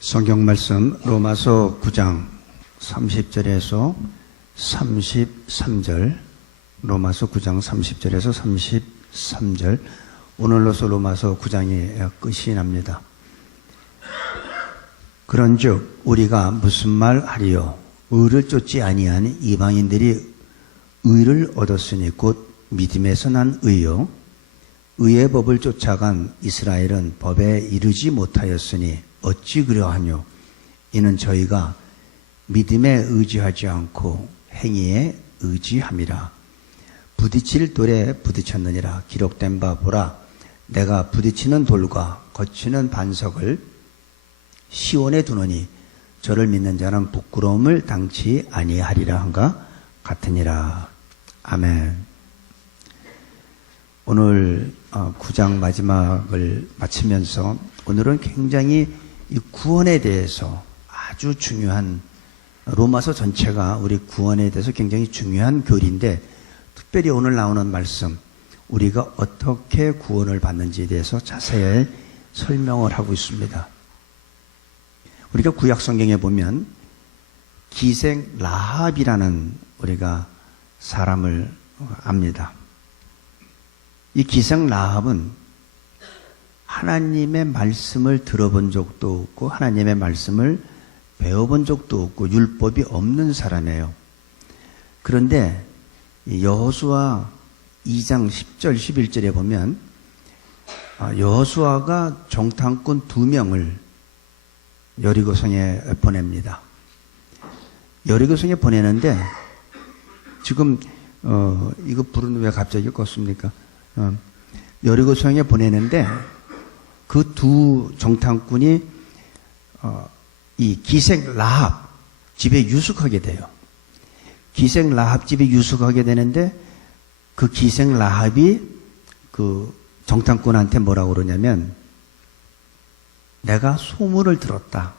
성경 말씀 로마서 9장 30절에서 33절, 로마서 9장 30절에서 33절, 오늘로서 로마서 9장이 끝이 납니다. 그런즉 우리가 무슨 말 하리요? 의를 쫓지 아니한 이방인들이 의를 얻었으니 곧 믿음에서 난 의요. 의의 법을 쫓아간 이스라엘은 법에 이르지 못하였으니 어찌 그러하뇨? 이는 저희가 믿음에 의지하지 않고 행위에 의지함이라. 부딪힐 돌에 부딪혔느니라. 기록된 바 보라, 내가 부딪히는 돌과 거치는 반석을 시온에 두노니 저를 믿는 자는 부끄러움을 당치 아니하리라 한가 같으니라. 아멘. 오늘 9장 마지막을 마치면서 오늘은 굉장히 이 구원에 대해서 아주 중요한, 로마서 전체가 우리 구원에 대해서 굉장히 중요한 교리인데, 특별히 오늘 나오는 말씀, 우리가 어떻게 구원을 받는지에 대해서 자세히 설명을 하고 있습니다. 우리가 구약 성경에 보면 기생 라합이라는 우리가 사람을 압니다. 이 기생 라합은 하나님의 말씀을 들어본 적도 없고 하나님의 말씀을 배워본 적도 없고 율법이 없는 사람이에요. 그런데 여호수아 2장 10절 11절에 보면 여호수아가 정탐꾼 2명을 여리고성에 보냅니다. 여리고성에 보내는데 지금 이거 부르는 왜 갑자기 껐습니까? 여리고성에 보내는데 그 두 정탐꾼이 이 기생 라합 집에 유숙하게 돼요. 기생 라합 집에 유숙하게 되는데 그 기생 라합이 그 정탐꾼한테 뭐라고 그러냐면, 내가 소문을 들었다.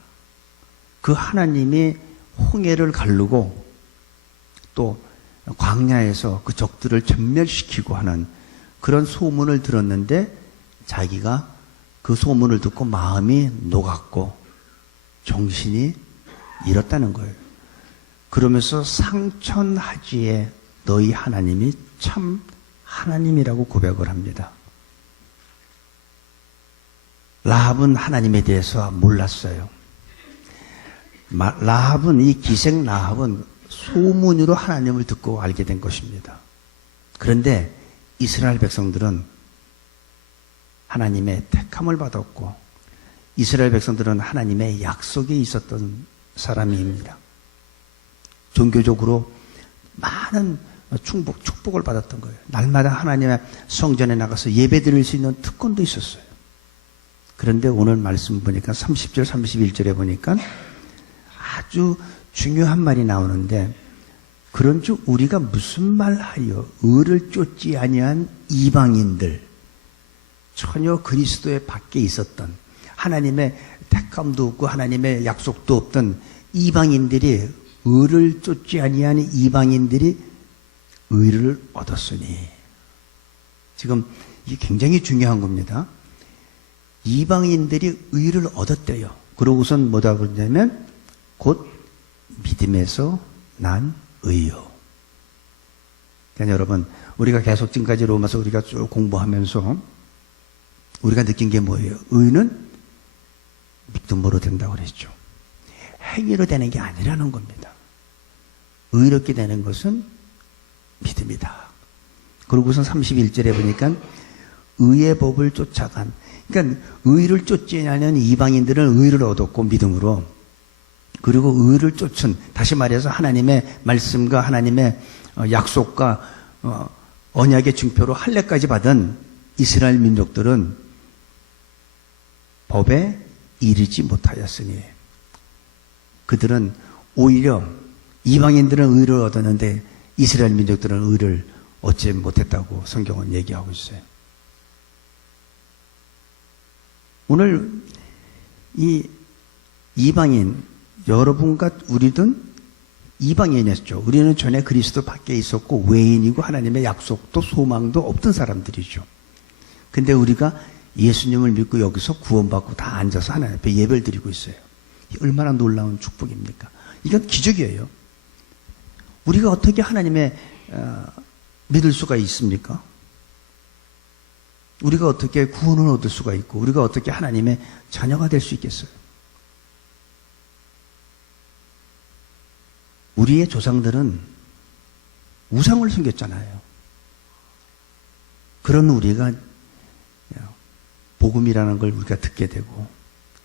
그 하나님이 홍해를 가르고 또 광야에서 그 적들을 전멸시키고 하는 그런 소문을 들었는데 자기가 그 소문을 듣고 마음이 녹았고 정신이 잃었다는 거예요. 그러면서 상천하지에 너희 하나님이 참 하나님이라고 고백을 합니다. 라합은 하나님에 대해서 몰랐어요. 라합은, 이 기생 라합은 소문으로 하나님을 듣고 알게 된 것입니다. 그런데 이스라엘 백성들은 하나님의 택함을 받았고 이스라엘 백성들은 하나님의 약속에 있었던 사람입니다. 종교적으로 많은 축복을 받았던 거예요. 날마다 하나님의 성전에 나가서 예배 드릴 수 있는 특권도 있었어요. 그런데 오늘 말씀 보니까 30절 31절에 보니까 아주 중요한 말이 나오는데, 그런즉 우리가 무슨 말하여 의를 쫓지 아니한 이방인들, 전혀 그리스도의 밖에 있었던, 하나님의 택함도 없고 하나님의 약속도 없던 이방인들이, 의를 쫓지 아니한 이방인들이 의를 얻었으니. 지금 이게 굉장히 중요한 겁니다. 이방인들이 의를 얻었대요. 그러고선 뭐라고 그러냐면 곧 믿음에서 난 의요. 그러니까 여러분, 우리가 계속 지금까지 로마서 우리가 쭉 공부하면서 우리가 느낀 게 뭐예요? 의는 믿음으로 된다고 그랬죠. 행위로 되는 게 아니라는 겁니다. 의롭게 되는 것은 믿음이다. 그러고선 31절에 보니까 의의 법을 쫓아간, 그러니까 의를 쫓지 않은 이방인들은 의를 얻었고 믿음으로, 그리고 의를 쫓은, 다시 말해서 하나님의 말씀과 하나님의 약속과 언약의 증표로 할례까지 받은 이스라엘 민족들은 법에 이르지 못하였으니, 그들은 오히려 이방인들은 의를 얻었는데 이스라엘 민족들은 의를 얻지 못했다고 성경은 얘기하고 있어요. 오늘 이 이방인, 여러분과 우리든 이방인이었죠. 우리는 전에 그리스도 밖에 있었고 외인이고 하나님의 약속도 소망도 없던 사람들이죠. 근데 우리가 예수님을 믿고 여기서 구원받고 다 앉아서 하나님 앞에 예배를 드리고 있어요. 얼마나 놀라운 축복입니까? 이건 기적이에요. 우리가 어떻게 하나님의 믿을 수가 있습니까? 우리가 어떻게 구원을 얻을 수가 있고 우리가 어떻게 하나님의 자녀가 될 수 있겠어요? 우리의 조상들은 우상을 섬겼잖아요. 그런 우리가 복음이라는 걸 우리가 듣게 되고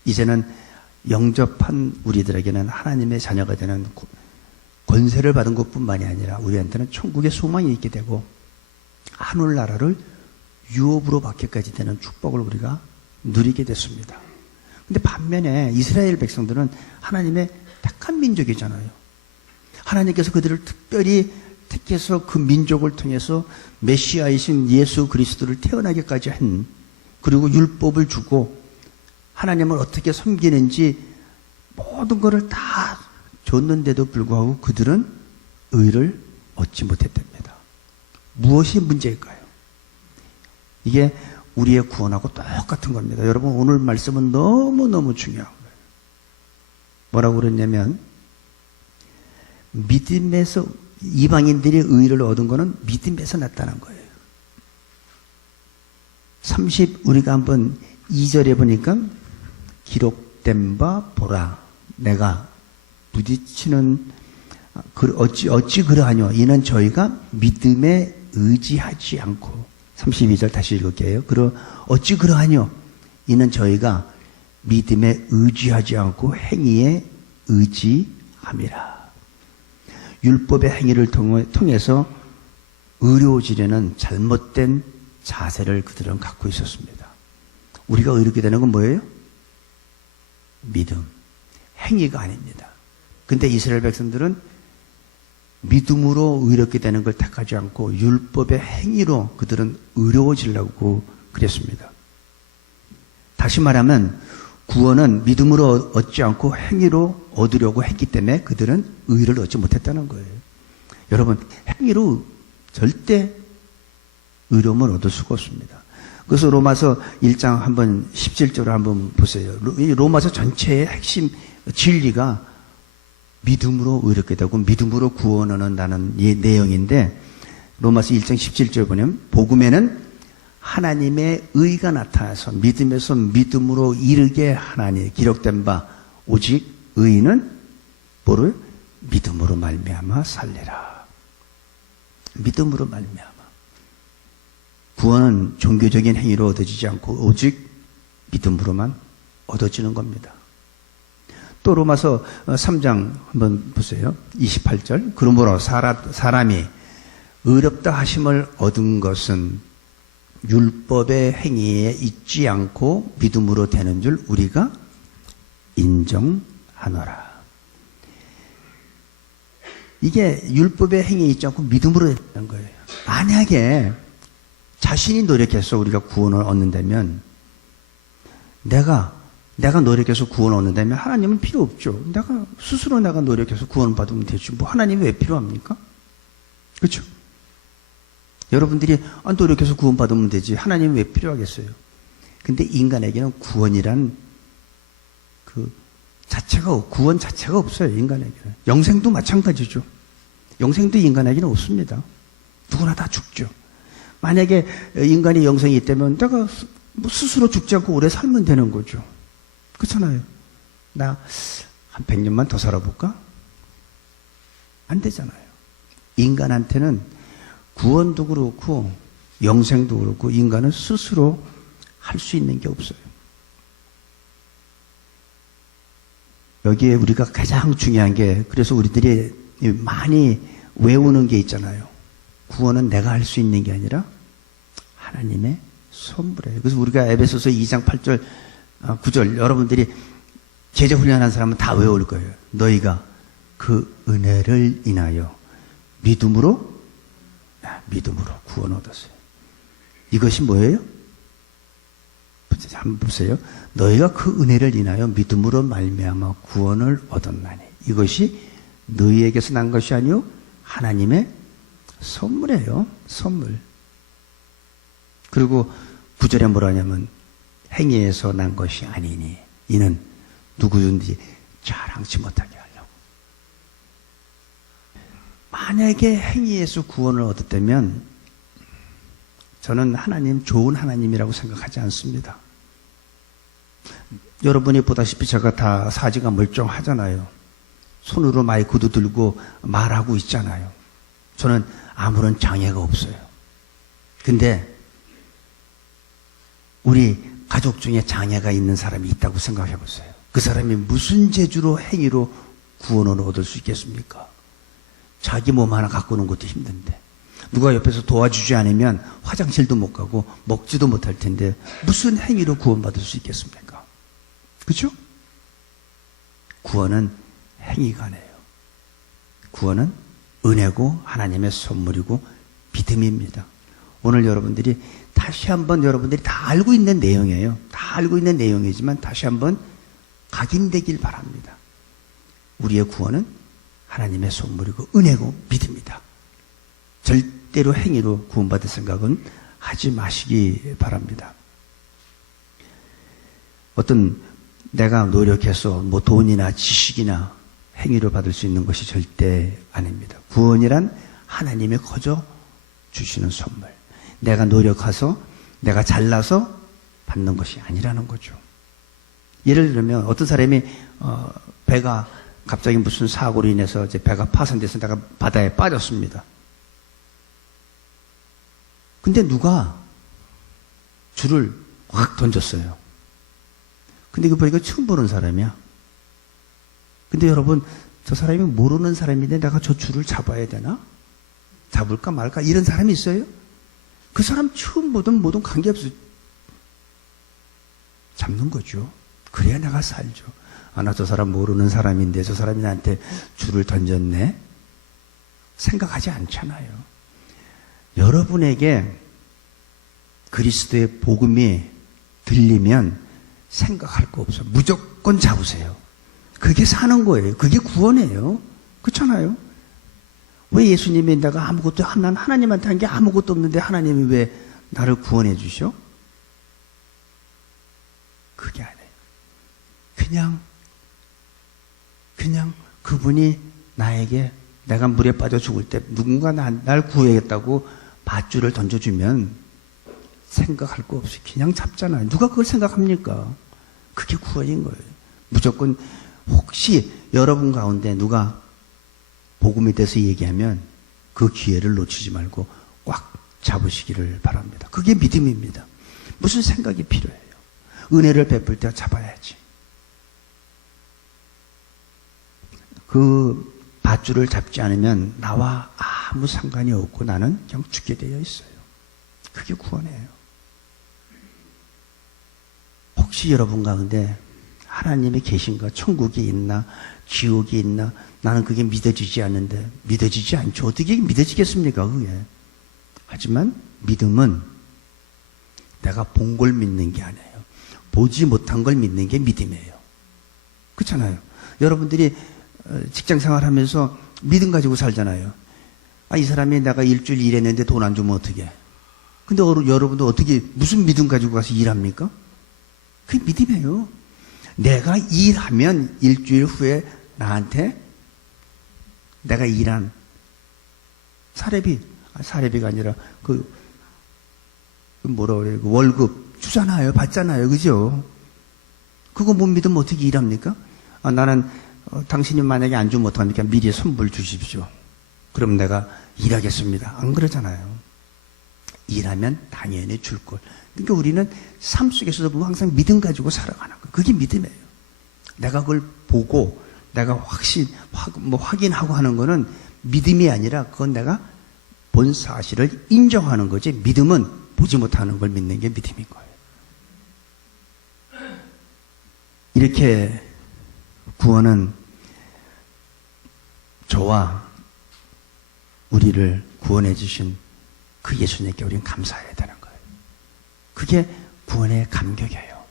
이제는 영접한 우리들에게는 하나님의 자녀가 되는 권세를 받은 것뿐만이 아니라 우리한테는 천국의 소망이 있게 되고 하늘나라를 유업으로 받게까지 되는 축복을 우리가 누리게 됐습니다. 근데 반면에 이스라엘 백성들은 하나님의 택한 민족이잖아요. 하나님께서 그들을 특별히 택해서 그 민족을 통해서 메시아이신 예수 그리스도를 태어나게까지 한, 그리고 율법을 주고 하나님을 어떻게 섬기는지 모든 것을 다 줬는데도 불구하고 그들은 의를 얻지 못했답니다. 무엇이 문제일까요? 이게 우리의 구원하고 똑같은 겁니다. 여러분, 오늘 말씀은 너무너무 중요한 거예요. 뭐라고 그랬냐면 믿음에서 이방인들이 의를 얻은 거는 믿음에서 났다는 거예요. 우리가 한번 2절에 보니까 기록된 바 보라 내가 부딪히는 어찌 그러하뇨 이는 저희가 믿음에 의지하지 않고 32절 다시 읽을게요. 어찌 그러하뇨 이는 저희가 믿음에 의지하지 않고 행위에 의지함이라. 율법의 행위를 통해서 의로워지려는 잘못된 자세를 그들은 갖고 있었습니다. 우리가 의롭게 되는 건 뭐예요? 믿음, 행위가 아닙니다. 근데 이스라엘 백성들은 믿음으로 의롭게 되는 걸 택하지 않고 율법의 행위로 그들은 의로워지려고 그랬습니다. 다시 말하면 구원은 믿음으로 얻지 않고 행위로 얻으려고 했기 때문에 그들은 의를 얻지 못했다는 거예요. 여러분, 행위로 절대 의로움을 얻을 수가 없습니다. 그래서 로마서 1장 한번 17절을 한번 보세요. 로마서 전체의 핵심 진리가 믿음으로 의롭게 되고 믿음으로 구원을 얻는다는 이 내용인데, 로마서 1장 17절 보면 복음에는 하나님의 의가 나타나서 믿음에서 믿음으로 이르게 하나니 기록된 바 오직 의인은 뭐를? 믿음으로 말미암아 살리라. 믿음으로 말미암아. 구원은 종교적인 행위로 얻어지지 않고 오직 믿음으로만 얻어지는 겁니다. 또 로마서 3장 한번 보세요. 28절. 그러므로 사람이 의롭다 하심을 얻은 것은 율법의 행위에 있지 않고 믿음으로 되는 줄 우리가 인정하노라. 이게 율법의 행위에 있지 않고 믿음으로 되는 거예요. 만약에 자신이 노력해서 우리가 구원을 얻는다면, 내가 노력해서 구원을 얻는다면 하나님은 필요 없죠. 내가 노력해서 구원을 받으면 되지. 뭐 하나님이 왜 필요합니까? 그렇죠? 여러분들이 노력해서 구원받으면 되지. 하나님이 왜 필요하겠어요? 근데 인간에게는 구원이란 구원 자체가 없어요. 인간에게는. 영생도 마찬가지죠. 영생도 인간에게는 없습니다. 누구나 다 죽죠. 만약에 인간이 영생이 있다면 내가 스스로 죽지 않고 오래 살면 되는 거죠. 그렇잖아요. 나 한 100년만 더 살아볼까? 안 되잖아요. 인간한테는 구원도 그렇고 영생도 그렇고 인간은 스스로 할 수 있는 게 없어요. 여기에 우리가 가장 중요한 게, 그래서 우리들이 많이 외우는 게 있잖아요. 구원은 내가 할 수 있는 게 아니라 하나님의 선물이에요. 그래서 우리가 에베소서 2장 8절 9절 여러분들이 제자 훈련한 사람은 다 외울 거예요. 너희가 그 은혜를 인하여 믿음으로 구원 얻었어요. 이것이 뭐예요? 한번 보세요. 너희가 그 은혜를 인하여 믿음으로 말미암아 구원을 얻었나니 이것이 너희에게서 난 것이 아니요 하나님의 선물이에요. 선물. 그리고 9절에 뭐라 하냐면 행위에서 난 것이 아니니 이는 누구든지 자랑치 못하게 하려고. 만약에 행위에서 구원을 얻었다면 저는 하나님 좋은 하나님이라고 생각하지 않습니다. 여러분이 보다시피 제가 다 사지가 멀쩡하잖아요. 손으로 마이크도 들고 말하고 있잖아요. 저는 아무런 장애가 없어요. 근데 우리 가족 중에 장애가 있는 사람이 있다고 생각해 보세요. 그 사람이 무슨 재주로 행위로 구원을 얻을 수 있겠습니까? 자기 몸 하나 갖고 오는 것도 힘든데 누가 옆에서 도와주지 않으면 화장실도 못 가고 먹지도 못할 텐데 무슨 행위로 구원받을 수 있겠습니까? 그렇죠? 구원은 행위가 아니에요. 구원은 은혜고 하나님의 선물이고 믿음입니다. 오늘 여러분들이 다시 한번 여러분들이 다 알고 있는 내용이에요. 다 알고 있는 내용이지만 다시 한번 각인되길 바랍니다. 우리의 구원은 하나님의 선물이고 은혜고 믿음이다. 절대로 행위로 구원받을 생각은 하지 마시기 바랍니다. 어떤 내가 노력해서 뭐 돈이나 지식이나 행위로 받을 수 있는 것이 절대 아닙니다. 구원이란 하나님이 거저 주시는 선물. 내가 노력해서 내가 잘나서 받는 것이 아니라는 거죠. 예를 들면 어떤 사람이 배가 갑자기 무슨 사고로 인해서 이제 배가 파손돼서 내가 바다에 빠졌습니다. 근데 누가 줄을 확 던졌어요. 근데 이거 보니까 처음 보는 사람이야. 근데 여러분, 저 사람이 모르는 사람인데 내가 저 줄을 잡아야 되나? 잡을까 말까? 이런 사람이 있어요? 그 사람 처음 보든 뭐든 관계없어. 잡는 거죠. 그래야 내가 살죠. 아, 나 저 사람 모르는 사람인데 저 사람이 나한테 줄을 던졌네? 생각하지 않잖아요. 여러분에게 그리스도의 복음이 들리면 생각할 거 없어요. 무조건 잡으세요. 그게 사는 거예요. 그게 구원이에요. 그렇잖아요. 왜 예수님이 내가 아무것도, 난 하나님한테 한 게 아무것도 없는데 하나님이 왜 나를 구원해 주셔? 그게 아니에요. 그냥 그분이 나에게 내가 물에 빠져 죽을 때 누군가 날 구해야겠다고 밧줄을 던져주면 생각할 거 없이 그냥 잡잖아요. 누가 그걸 생각합니까? 그게 구원인 거예요. 무조건 혹시 여러분 가운데 누가 복음에 대해서 얘기하면 그 기회를 놓치지 말고 꽉 잡으시기를 바랍니다. 그게 믿음입니다. 무슨 생각이 필요해요? 은혜를 베풀 때 잡아야지. 그 밧줄을 잡지 않으면 나와 아무 상관이 없고 나는 그냥 죽게 되어 있어요. 그게 구원이에요. 혹시 여러분 가운데 하나님이 계신가? 천국이 있나? 지옥이 있나? 나는 그게 믿어지지 않는데 믿어지지 않죠. 어떻게 믿어지겠습니까? 그게. 하지만 믿음은 내가 본 걸 믿는 게 아니에요. 보지 못한 걸 믿는 게 믿음이에요. 그렇잖아요. 여러분들이 직장생활 하면서 믿음 가지고 살잖아요. 아, 이 사람이 내가 일주일 일했는데 돈 안 주면 어떻게 해? 근데 여러분도 어떻게 무슨 믿음 가지고 가서 일합니까? 그게 믿음이에요. 내가 일하면 일주일 후에 나한테 내가 일한 사례비가 아니라 뭐라 그래요? 월급 주잖아요. 받잖아요. 그죠? 그거 못 믿으면 어떻게 일합니까? 아, 나는 당신이 만약에 안 주면 어떡합니까? 미리 선물 주십시오. 그럼 내가 일하겠습니다. 안 그러잖아요. 일하면 당연히 줄 걸. 그러니까 우리는 삶 속에서도 보면 항상 믿음 가지고 살아가는 거예요. 그게 믿음이에요. 내가 그걸 보고 내가 확인하고 하는 거는 믿음이 아니라 그건 내가 본 사실을 인정하는 거지. 믿음은 보지 못하는 걸 믿는 게 믿음인 거예요. 이렇게 구원은 저와 우리를 구원해 주신 그 예수님께 우리는 감사해야 되는 거예요. 그게 구원의 감격이에요.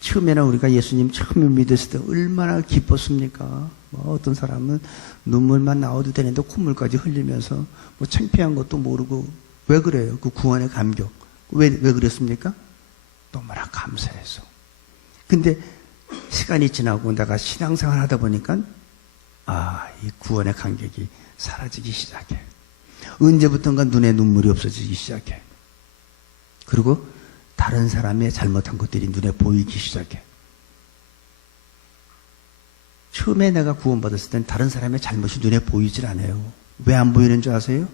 처음에는 우리가 예수님 처음 믿었을 때 얼마나 기뻤습니까? 어떤 사람은 눈물만 나와도 되는데 콧물까지 흘리면서 창피한 것도 모르고. 왜 그래요? 그 구원의 감격. 왜 그랬습니까? 너무나 감사해서. 근데 시간이 지나고 내가 신앙생활 하다 보니까 이 구원의 감격이 사라지기 시작해. 언제부턴가 눈에 눈물이 없어지기 시작해. 그리고 다른 사람의 잘못한 것들이 눈에 보이기 시작해. 처음에 내가 구원받았을 땐 다른 사람의 잘못이 눈에 보이질 않아요. 왜 안 보이는 줄 아세요?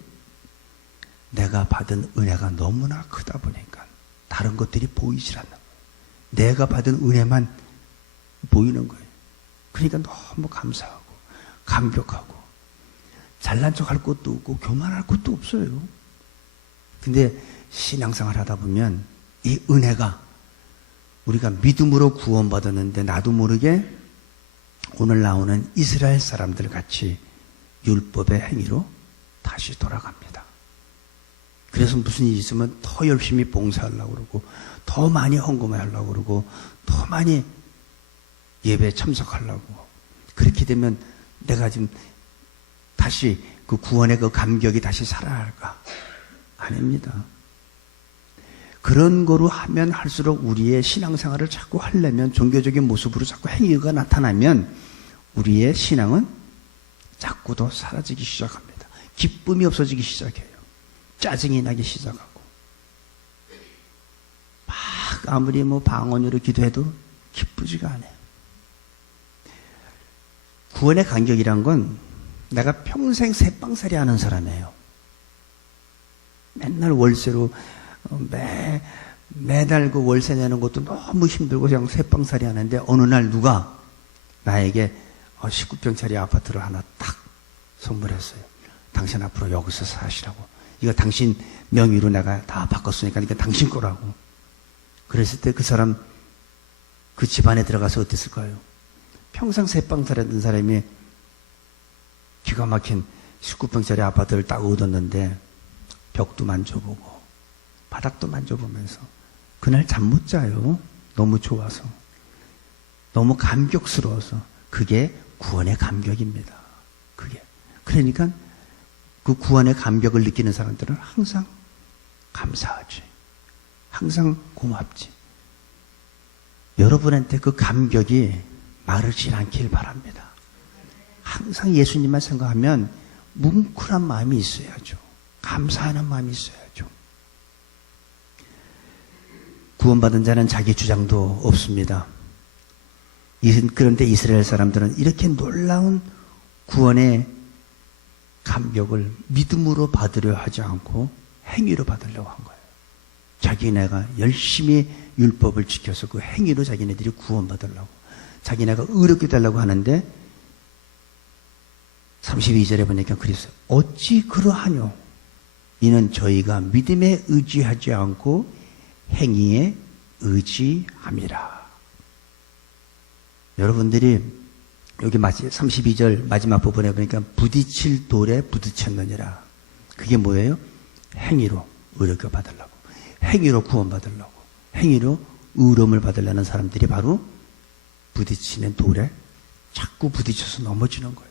내가 받은 은혜가 너무나 크다 보니까 다른 것들이 보이질 않는 거예요. 내가 받은 은혜만 보이는 거예요. 그러니까 너무 감사하고 감격하고 잘난 척할 것도 없고 교만할 것도 없어요. 근데 신앙생활 하다 보면 이 은혜가 우리가 믿음으로 구원받았는데 나도 모르게 오늘 나오는 이스라엘 사람들 같이 율법의 행위로 다시 돌아갑니다. 그래서 무슨 일이 있으면 더 열심히 봉사하려고 그러고 더 많이 헌금하려고 그러고 더 많이 예배에 참석하려고. 그렇게 되면 내가 지금 다시 그 구원의 그 감격이 다시 살아날까? 아닙니다. 그런 거로 하면 할수록 우리의 신앙생활을 자꾸 하려면 종교적인 모습으로 자꾸 행위가 나타나면 우리의 신앙은 자꾸 더 사라지기 시작합니다. 기쁨이 없어지기 시작해요. 짜증이 나기 시작하고 막 아무리 방언으로 기도해도 기쁘지가 않아요. 구원의 간격이란 건 내가 평생 새빵살이 하는 사람이에요. 맨날 월세로 매달 그 월세 내는 것도 너무 힘들고 그냥 새빵살이 하는데 어느 날 누가 나에게 19평짜리 아파트를 하나 딱 선물했어요. 당신 앞으로 여기서 사시라고. 이거 당신 명의로 내가 다 바꿨으니까 이거 당신 거라고. 그랬을 때 그 사람 그 집안에 들어가서 어땠을까요? 평생 새빵살이 하던 사람이 기가 막힌 19평짜리 아파트를 딱 얻었는데 벽도 만져보고 바닥도 만져보면서 그날 잠 못 자요. 너무 좋아서. 너무 감격스러워서. 그게 구원의 감격입니다. 그게. 그러니까 그 구원의 감격을 느끼는 사람들은 항상 감사하지. 항상 고맙지. 여러분한테 그 감격이 마르지 않길 바랍니다. 항상 예수님만 생각하면 뭉클한 마음이 있어야죠. 감사하는 마음이 있어야죠. 구원받은 자는 자기 주장도 없습니다. 그런데 이스라엘 사람들은 이렇게 놀라운 구원의 감격을 믿음으로 받으려 하지 않고 행위로 받으려고 한 거예요. 자기네가 열심히 율법을 지켜서 그 행위로 자기네들이 구원받으려고, 자기네가 의롭게 되려고 하는데 32절에 보니까 그랬어요. 어찌 그러하뇨? 이는 저희가 믿음에 의지하지 않고 행위에 의지함이라. 여러분들이 여기 32절 마지막 부분에 보니까 부딪힐 돌에 부딪혔느니라. 그게 뭐예요? 행위로 의롭게 받으려고, 행위로 구원받으려고, 행위로 의로움을 받으려는 사람들이 바로 부딪히는 돌에 자꾸 부딪혀서 넘어지는 거예요.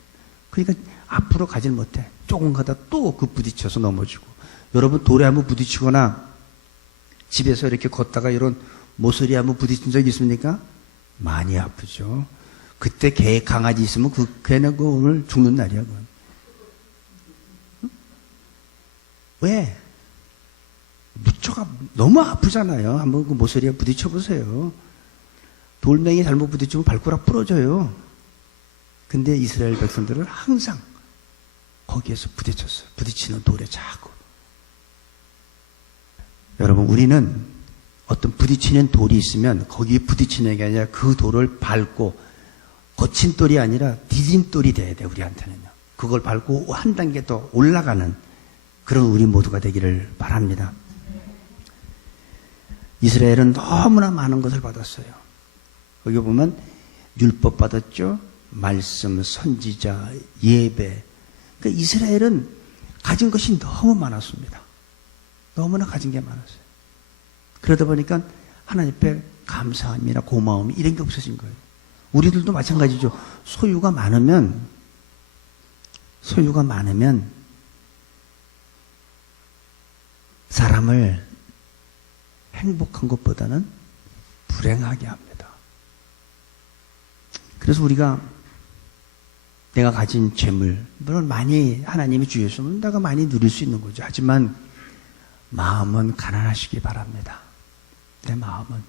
그러니까 앞으로 가질 못해. 조금 가다 또 그 부딪혀서 넘어지고. 여러분 돌에 한번 부딪히거나 집에서 이렇게 걷다가 이런 모서리 한번 부딪힌 적 있습니까? 많이 아프죠. 그때 개, 강아지 있으면 그 개는 오늘 죽는 날이야. 그건. 왜? 무척 너무 아프잖아요. 한번 그 모서리에 부딪혀 보세요. 돌멩이 잘못 부딪히면 발가락 부러져요. 근데 이스라엘 백성들은 항상 거기에서 부딪혔어요. 부딪히는 돌에 자꾸. 여러분, 우리는 어떤 부딪히는 돌이 있으면 거기에 부딪히는 게 아니라 그 돌을 밟고, 거친 돌이 아니라 디딘 돌이 돼야 돼, 우리한테는요. 그걸 밟고 한 단계 더 올라가는 그런 우리 모두가 되기를 바랍니다. 이스라엘은 너무나 많은 것을 받았어요. 거기 보면 율법 받았죠. 말씀, 선지자, 예배. 그러니까 이스라엘은 가진 것이 너무 많았습니다. 너무나 가진 게 많았어요. 그러다 보니까 하나님 앞에 감사함이나 고마움 이런 게 없어진 거예요. 우리들도 마찬가지죠. 소유가 많으면 사람을 행복한 것보다는 불행하게 합니다. 그래서 우리가 내가 가진 재물, 물론 많이 하나님이 주셨으면 내가 많이 누릴 수 있는 거죠. 하지만 마음은 가난하시기 바랍니다. 내 마음은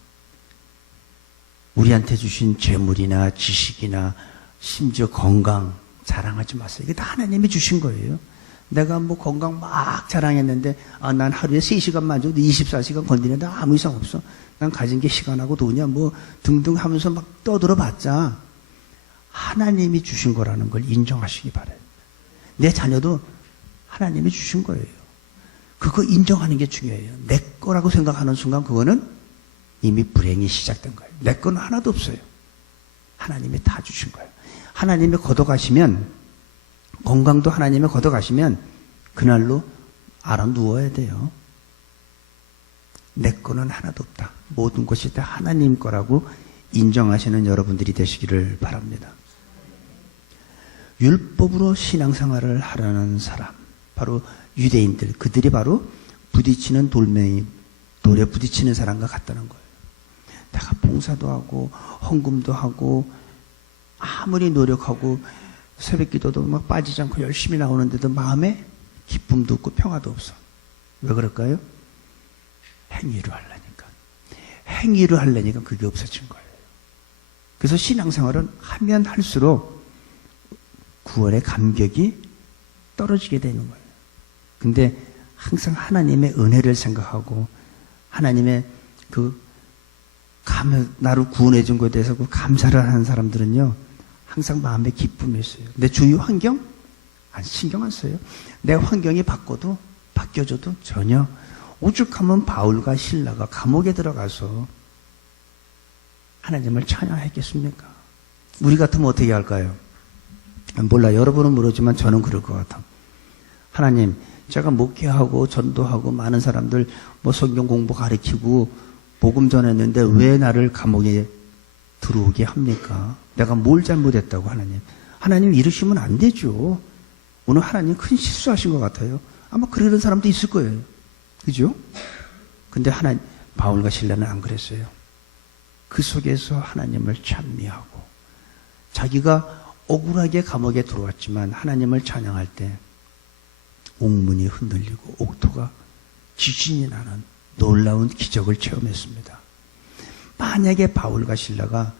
우리한테 주신 재물이나 지식이나 심지어 건강 자랑하지 마세요. 이게 다 하나님이 주신 거예요. 내가 뭐 건강 막 자랑했는데 난 하루에 3시간만 줘도 24시간 건드리는데 아무 이상 없어. 난 가진 게 시간하고 돈이야 뭐 등등 하면서 막 떠들어봤자 하나님이 주신 거라는 걸 인정하시기 바라요. 내 자녀도 하나님이 주신 거예요. 그거 인정하는 게 중요해요. 내 거라고 생각하는 순간 그거는 이미 불행이 시작된 거예요. 내 거는 하나도 없어요. 하나님이 다 주신 거예요. 하나님이 걷어가시면, 건강도 하나님이 걷어가시면 그날로 알아 누워야 돼요. 내 거는 하나도 없다. 모든 것이 다 하나님 거라고 인정하시는 여러분들이 되시기를 바랍니다. 율법으로 신앙생활을 하려는 사람, 바로 유대인들, 그들이 바로 부딪히는 돌멩이, 돌에 부딪히는 사람과 같다는 거예요. 내가 봉사도 하고 헌금도 하고 아무리 노력하고 새벽 기도도 막 빠지지 않고 열심히 나오는데도 마음에 기쁨도 없고 평화도 없어. 왜 그럴까요? 행위로 하려니까. 행위로 하려니까 그게 없어진 거예요. 그래서 신앙생활은 하면 할수록 구원의 감격이 떨어지게 되는 거예요. 근데 항상 하나님의 은혜를 생각하고 하나님의 나를 구원해 준 것에 대해서 그 감사를 하는 사람들은요, 항상 마음에 기쁨이 있어요. 내 주위 환경? 신경 안 써요. 내 환경이 바뀌어져도 전혀. 오죽하면 바울과 실라가 감옥에 들어가서 하나님을 찬양했겠습니까? 우리 같으면 어떻게 할까요? 몰라. 여러분은 모르지만 저는 그럴 것 같아. 하나님, 제가 목회하고 전도하고 많은 사람들 뭐 성경 공부 가르치고 복음 전했는데 왜 나를 감옥에 들어오게 합니까? 내가 뭘 잘못했다고 하나님. 하나님 이러시면 안 되죠. 오늘 하나님 큰 실수하신 것 같아요. 아마 그러는 사람도 있을 거예요. 그죠? 근데 바울과 실라는 안 그랬어요. 그 속에서 하나님을 찬미하고 자기가 억울하게 감옥에 들어왔지만 하나님을 찬양할 때 옥문이 흔들리고 옥토가 지진이 나는 놀라운 기적을 체험했습니다. 만약에 바울과 실라가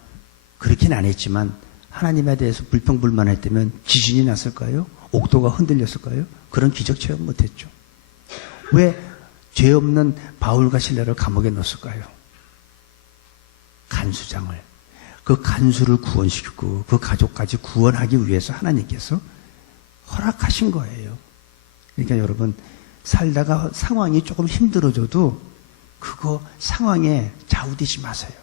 그렇게는 안 했지만 하나님에 대해서 불평불만했다면 지진이 났을까요? 옥토가 흔들렸을까요? 그런 기적 체험 못했죠. 왜 죄 없는 바울과 실라를 감옥에 넣었을까요? 간수장을, 그 간수를 구원시키고 그 가족까지 구원하기 위해서 하나님께서 허락하신 거예요. 그러니까 여러분, 살다가 상황이 조금 힘들어져도 그거 상황에 좌우되지 마세요.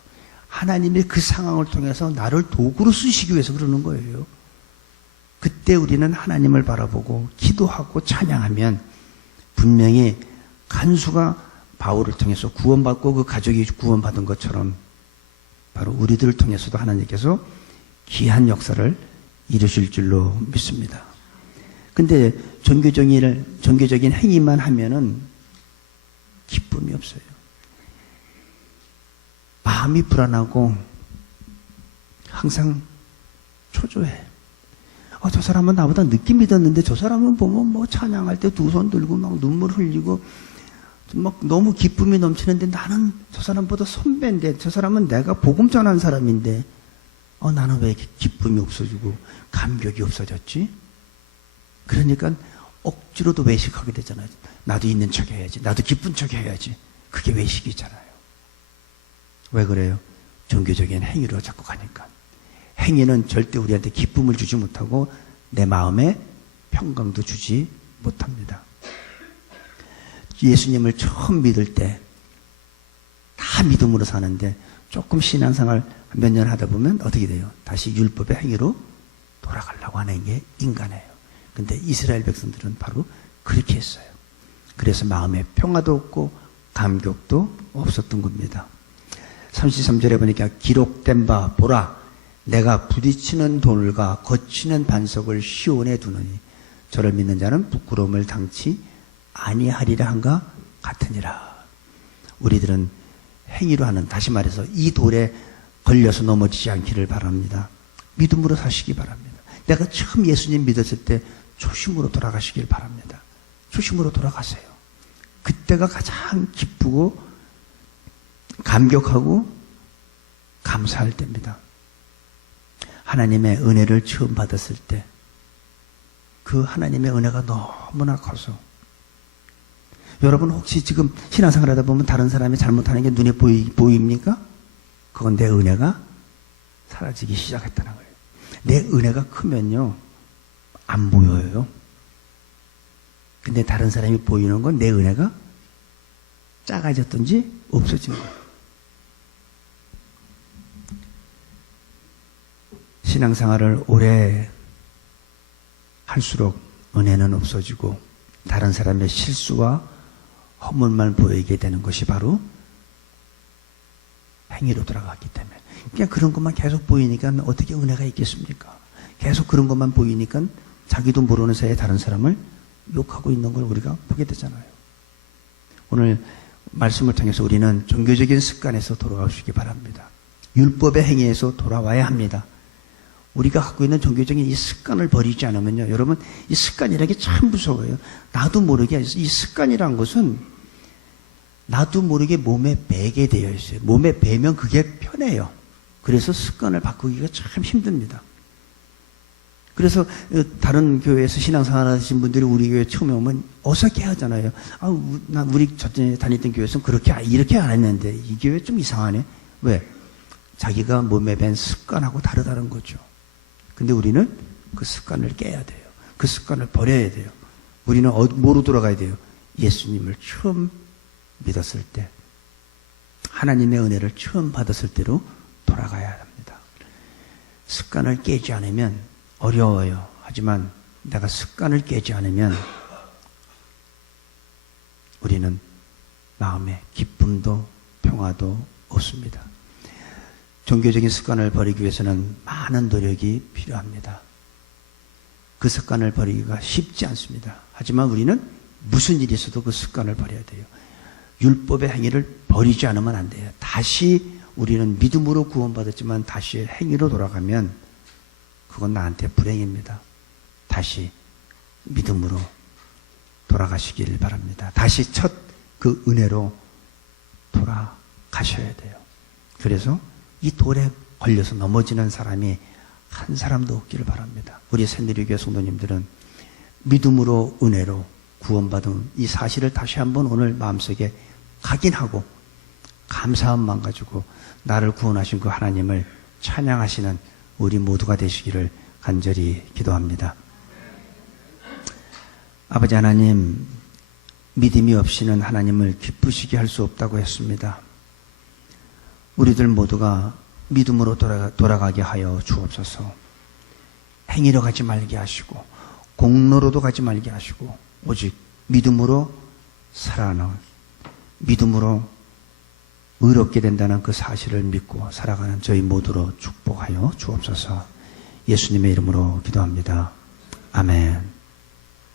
하나님이 그 상황을 통해서 나를 도구로 쓰시기 위해서 그러는 거예요. 그때 우리는 하나님을 바라보고 기도하고 찬양하면 분명히 간수가 바울을 통해서 구원받고 그 가족이 구원받은 것처럼 바로 우리들을 통해서도 하나님께서 귀한 역사를 이루실 줄로 믿습니다. 근데 종교적인 행위만 하면은 기쁨이 없어요. 마음이 불안하고 항상 초조해. 저 사람은 나보다 늦게 믿었는데 저 사람은 보면 뭐 찬양할 때 두 손 들고 막 눈물 흘리고 막 너무 기쁨이 넘치는데 나는 저 사람보다 선배인데 저 사람은 내가 복음 전한 사람인데 나는 왜 이렇게 기쁨이 없어지고 감격이 없어졌지? 그러니까 억지로도 외식하게 되잖아요. 나도 있는 척 해야지. 나도 기쁜 척 해야지. 그게 외식이잖아요. 왜 그래요? 종교적인 행위로 자꾸 가니까. 행위는 절대 우리한테 기쁨을 주지 못하고 내 마음에 평강도 주지 못합니다. 예수님을 처음 믿을 때 다 믿음으로 사는데 조금 신앙생활 몇 년 하다 보면 어떻게 돼요? 다시 율법의 행위로 돌아가려고 하는 게 인간이에요. 근데 이스라엘 백성들은 바로 그렇게 했어요. 그래서 마음에 평화도 없고 감격도 없었던 겁니다. 33절에 보니까 기록된 바 보라 내가 부딪히는 돌과 거치는 반석을 시온에 두느니 저를 믿는 자는 부끄러움을 당치 아니하리라 한가 같으니라. 우리들은 행위로 하는, 다시 말해서 이 돌에 걸려서 넘어지지 않기를 바랍니다. 믿음으로 사시기 바랍니다. 내가 처음 예수님 믿었을 때 초심으로 돌아가시길 바랍니다. 초심으로 돌아가세요. 그때가 가장 기쁘고 감격하고 감사할 때입니다. 하나님의 은혜를 처음 받았을 때 그 하나님의 은혜가 너무나 커서, 여러분 혹시 지금 신앙생활 하다 보면 다른 사람이 잘못하는 게 눈에 보입니까? 그건 내 은혜가 사라지기 시작했다는 거예요. 내 은혜가 크면요 안 보여요. 근데 다른 사람이 보이는 건 내 은혜가 작아졌든지 없어진 거예요. 신앙생활을 오래 할수록 은혜는 없어지고 다른 사람의 실수와 허물만 보이게 되는 것이 바로 행위로 돌아갔기 때문에. 그냥 그런 것만 계속 보이니까 어떻게 은혜가 있겠습니까? 계속 그런 것만 보이니까 자기도 모르는 사이에 다른 사람을 욕하고 있는 걸 우리가 보게 되잖아요. 오늘 말씀을 통해서 우리는 종교적인 습관에서 돌아오시기 바랍니다. 율법의 행위에서 돌아와야 합니다. 우리가 갖고 있는 종교적인 이 습관을 버리지 않으면요, 여러분, 이 습관이라는 게 참 무서워요. 나도 모르게 이 습관이란 것은 나도 모르게 몸에 배게 되어 있어요. 몸에 배면 그게 편해요. 그래서 습관을 바꾸기가 참 힘듭니다. 그래서 다른 교회에서 신앙생활 하신 분들이 우리 교회 처음에 오면 어색해 하잖아요. 나 우리 전에 다니던 교회에서는 이렇게 안 했는데 이 교회 좀 이상하네. 왜? 자기가 몸에 밴 습관하고 다르다는 거죠. 근데 우리는 그 습관을 깨야 돼요. 그 습관을 버려야 돼요. 우리는 뭐로 돌아가야 돼요? 예수님을 처음 믿었을 때, 하나님의 은혜를 처음 받았을 때로 돌아가야 합니다. 습관을 깨지 않으면 어려워요. 하지만 내가 습관을 깨지 않으면 우리는 마음에 기쁨도 평화도 없습니다. 종교적인 습관을 버리기 위해서는 많은 노력이 필요합니다. 그 습관을 버리기가 쉽지 않습니다. 하지만 우리는 무슨 일이 있어도 그 습관을 버려야 돼요. 율법의 행위를 버리지 않으면 안 돼요. 다시 우리는 믿음으로 구원받았지만 다시 행위로 돌아가면 그건 나한테 불행입니다. 다시 믿음으로 돌아가시길 바랍니다. 다시 첫 그 은혜로 돌아가셔야 돼요. 그래서 이 돌에 걸려서 넘어지는 사람이 한 사람도 없기를 바랍니다. 우리 새누리교회 성도님들은 믿음으로 은혜로 구원받은 이 사실을 다시 한번 오늘 마음속에 각인하고 감사함만 가지고 나를 구원하신 그 하나님을 찬양하시는 우리 모두가 되시기를 간절히 기도합니다. 아버지 하나님, 믿음이 없이는 하나님을 기쁘시게 할 수 없다고 했습니다. 우리들 모두가 믿음으로 돌아가게 하여 주옵소서. 행위로 가지 말게 하시고 공로로도 가지 말게 하시고 오직 믿음으로 살아가는, 믿음으로 의롭게 된다는 그 사실을 믿고 살아가는 저희 모두로 축복하여 주옵소서. 예수님의 이름으로 기도합니다. 아멘.